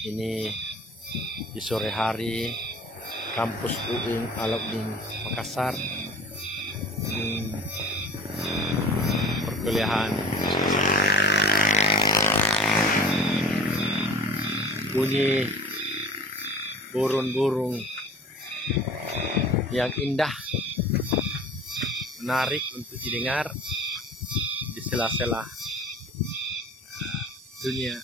Ini di sore hari kampus UIN Alauddin Makassar, perkuliahan. Bunyi burung-burung yang indah, menarik untuk didengar di sela-sela dunia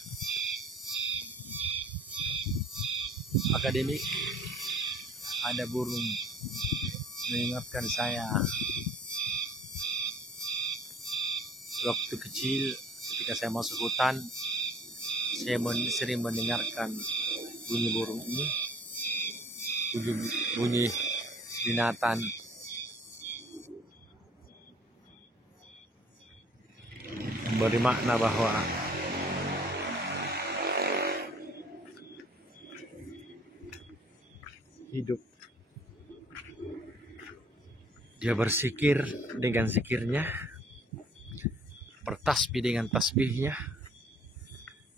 akademik. Ada burung mengingatkan saya waktu kecil ketika saya masuk hutan. Saya sering mendengarkan bunyi burung ini, bunyi binatang. Memberi makna bahwa hidup dia berzikir dengan zikirnya, bertasbih dengan tasbihnya.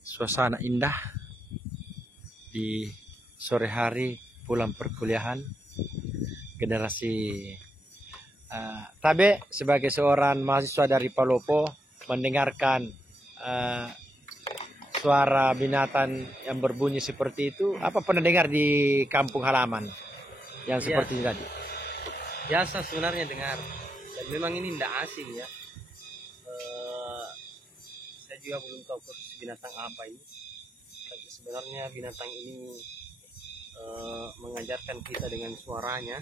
Suasana indah di sore hari pulang perkuliahan generasi Tabe sebagai seorang mahasiswa dari Palopo mendengarkan suara binatang yang berbunyi seperti itu. Apa pernah dengar di kampung halaman yang seperti ini tadi? Biasa sebenarnya dengar, dan memang ini tidak asing ya. Saya juga belum tahu persis binatang apa ini, tapi sebenarnya binatang ini mengajarkan kita dengan suaranya,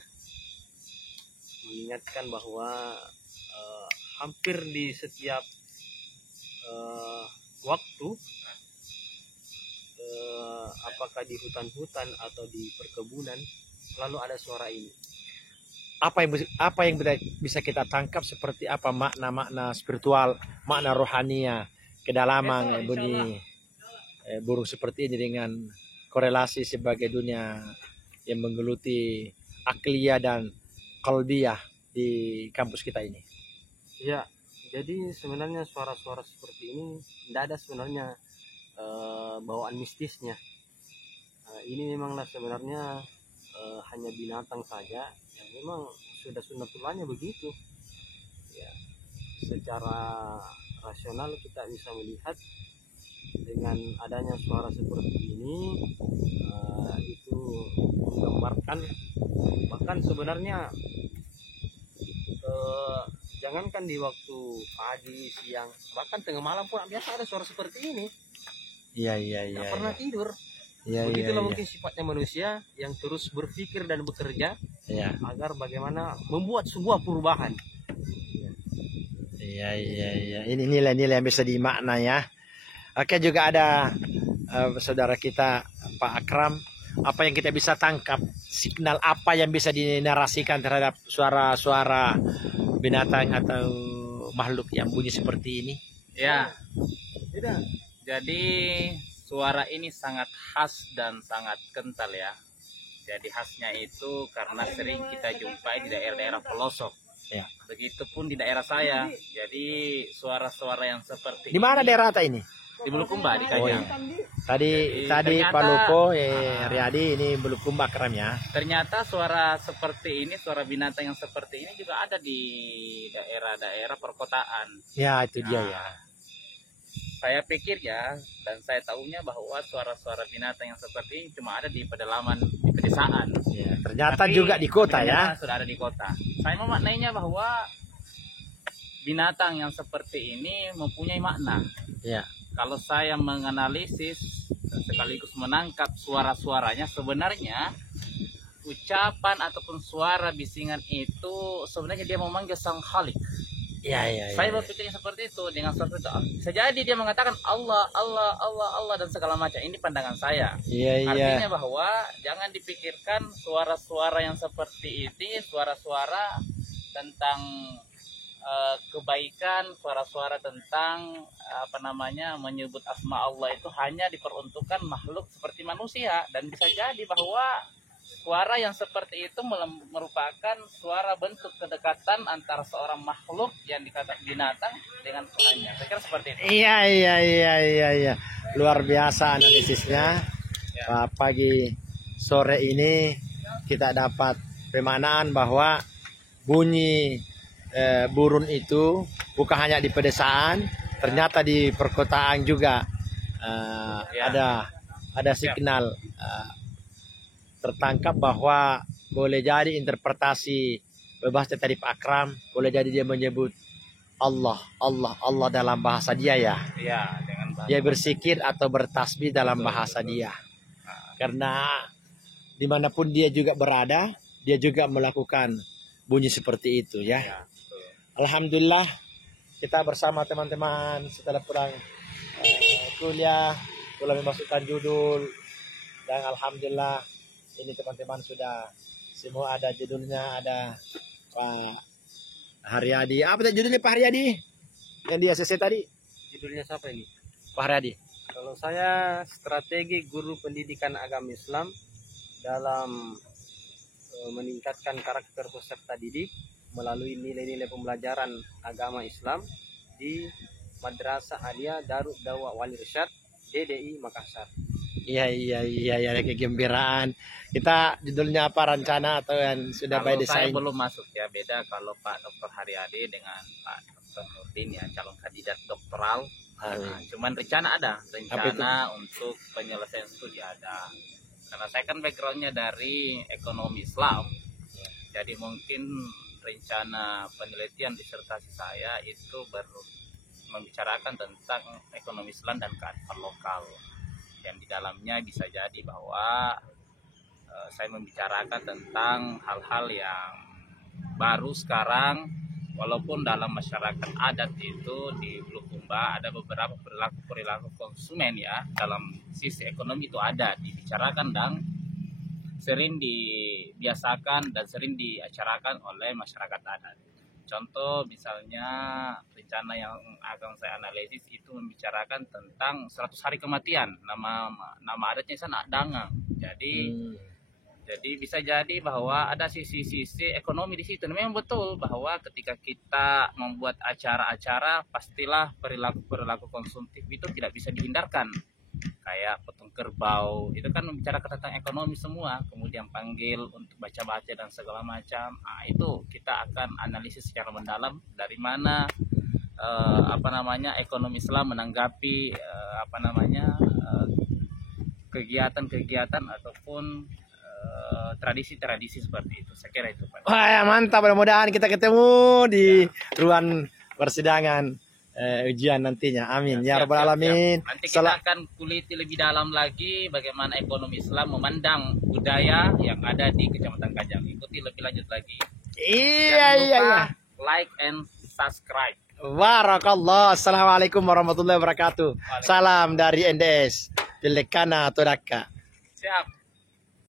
mengingatkan bahwa hampir di setiap waktu, apakah di hutan-hutan atau di perkebunan, selalu ada suara ini. Apa yang bisa kita tangkap, seperti apa makna-makna spiritual, makna rohania, kedalaman bunyi burung seperti ini dengan korelasi sebagai dunia yang menggeluti akliyah dan qalbiyah di kampus kita ini? Ya, jadi sebenarnya suara-suara seperti ini tidak ada sebenarnya bawaan mistisnya. Ini memanglah sebenarnya hanya binatang saja yang memang sudah sunnatullahnya begitu ya. Secara rasional kita bisa melihat dengan adanya suara seperti ini, itu menggambarkan, bahkan sebenarnya jangankan di waktu pagi, siang, bahkan tengah malam pun biasa ada suara seperti ini. Iya. Nggak pernah tidur. Iya. Begitulah mungkin sifatnya manusia yang terus berpikir dan bekerja agar bagaimana membuat sebuah perubahan. Iya. Ini nilai-nilai yang bisa dimakna ya. Oke, juga ada saudara kita Pak Akram. Apa yang kita bisa tangkap, signal apa yang bisa dinarasikan terhadap suara-suara binatang atau makhluk yang bunyi seperti ini? Ya, jadi suara ini sangat khas dan sangat kental ya. Jadi khasnya itu karena sering kita jumpai di daerah-daerah pelosok. Ya. Begitupun di daerah saya. Jadi suara-suara yang seperti di mana daerah ini? Di Bulukumba, di Kajang. Tadi Pak Lopo, Riyadi, ini Bulukumba Akram ya. Ternyata suara seperti ini, suara binatang yang seperti ini juga ada di daerah-daerah perkotaan. Ya, itu dia ya. Saya pikir ya, dan saya tahunya bahwa suara-suara binatang yang seperti ini cuma ada di pedalaman, di pedesaan. Ya, ternyata tapi juga di kota ya. Sudah ada di kota. Saya memaknainya bahwa binatang yang seperti ini mempunyai makna. Ya. Kalau saya menganalisis dan sekaligus menangkap suara-suaranya, sebenarnya ucapan ataupun suara bisingan itu sebenarnya dia memanggil sang Khalik. Iya. Saya berpikirnya seperti itu, dengan seperti itu. Bisa jadi dia mengatakan Allah dan segala macam. Ini pandangan saya. Iya. Artinya bahwa jangan dipikirkan suara-suara yang seperti ini, suara-suara tentang kebaikan, suara-suara tentang menyebut asma Allah itu hanya diperuntukkan makhluk seperti manusia. Dan bisa jadi bahwa suara yang seperti itu merupakan suara bentuk kedekatan antara seorang makhluk yang dikatakan binatang dengan Tuhannya. Saya kira seperti itu. Iya. Luar biasa analisisnya. Pagi sore ini kita dapat pemaknaan bahwa bunyi burung itu bukan hanya di pedesaan, ternyata di perkotaan juga ada signal tertangkap bahwa boleh jadi interpretasi bebasnya tadi Pak Akram, boleh jadi dia menyebut Allah dalam bahasa dia ya. Ya, dengan bahasa. Dia bersikir atau bertasbih dalam bahasa dia. Karena dimanapun dia juga berada, dia juga melakukan bunyi seperti itu ya. Alhamdulillah kita bersama teman-teman setelah pulang kuliah, telah memasukkan judul, dan alhamdulillah ini teman-teman sudah semua ada judulnya, ada Pak Haryadi. Apa tadi judulnya Pak Haryadi? Yang di ACC tadi? Judulnya siapa ini? Pak Haryadi. Kalau saya strategi guru pendidikan agama Islam dalam meningkatkan karakter peserta didik melalui nilai-nilai pembelajaran agama Islam di Madrasah Aliyah Darud Dawah Wal Irsyad DDI Makassar. Iya, kegembiraan. Kita judulnya apa, rencana atau yang sudah by Kalau saya design? belum masuk ya, beda kalau Pak Dr. Haryadi dengan Pak Dr. Nurdin ya, calon kandidat doktoral. Nah, cuman rencana ada, rencana untuk penyelesaian studi ada. Karena saya kan backgroundnya dari ekonomi Islam, jadi mungkin rencana penelitian disertasi saya itu baru membicarakan tentang ekonomi Islam dan kearifan lokal. Yang di dalamnya bisa jadi bahwa saya membicarakan tentang hal-hal yang baru sekarang, walaupun dalam masyarakat adat itu di Bulukumba ada beberapa perilaku konsumen ya, dalam sisi ekonomi itu ada dibicarakan dan sering dibiasakan dan sering diacarakan oleh masyarakat adat. Contoh misalnya rencana yang akan saya analisis itu membicarakan tentang 100 hari kematian. Nama adatnya sana Dangang. Jadi bisa jadi bahwa ada sisi-sisi ekonomi di situ. Memang betul bahwa ketika kita membuat acara-acara, pastilah perilaku konsumtif itu tidak bisa dihindarkan. Kayak potong kerbau, itu kan membicarakan tentang ekonomi semua. Kemudian panggil untuk baca-baca dan segala macam. Nah, itu kita akan analisis secara mendalam dari mana ekonomi Islam menanggapi kegiatan-kegiatan ataupun tradisi-tradisi seperti itu. Saya kira itu, Pak. Wah, ya, mantap. Mudah-mudahan kita ketemu di ruang persidangan ujian nantinya. Amin. Ya Rabbal Alamin. Nanti kita akan kuliti lebih dalam lagi bagaimana ekonomi Islam memandang budaya yang ada di Kecamatan Kajang. Ikuti lebih lanjut lagi. Iya. Like and subscribe. Barakallah. Assalamualaikum warahmatullahi wabarakatuh. Salam dari NDS. Pilekana Todaka. Siap.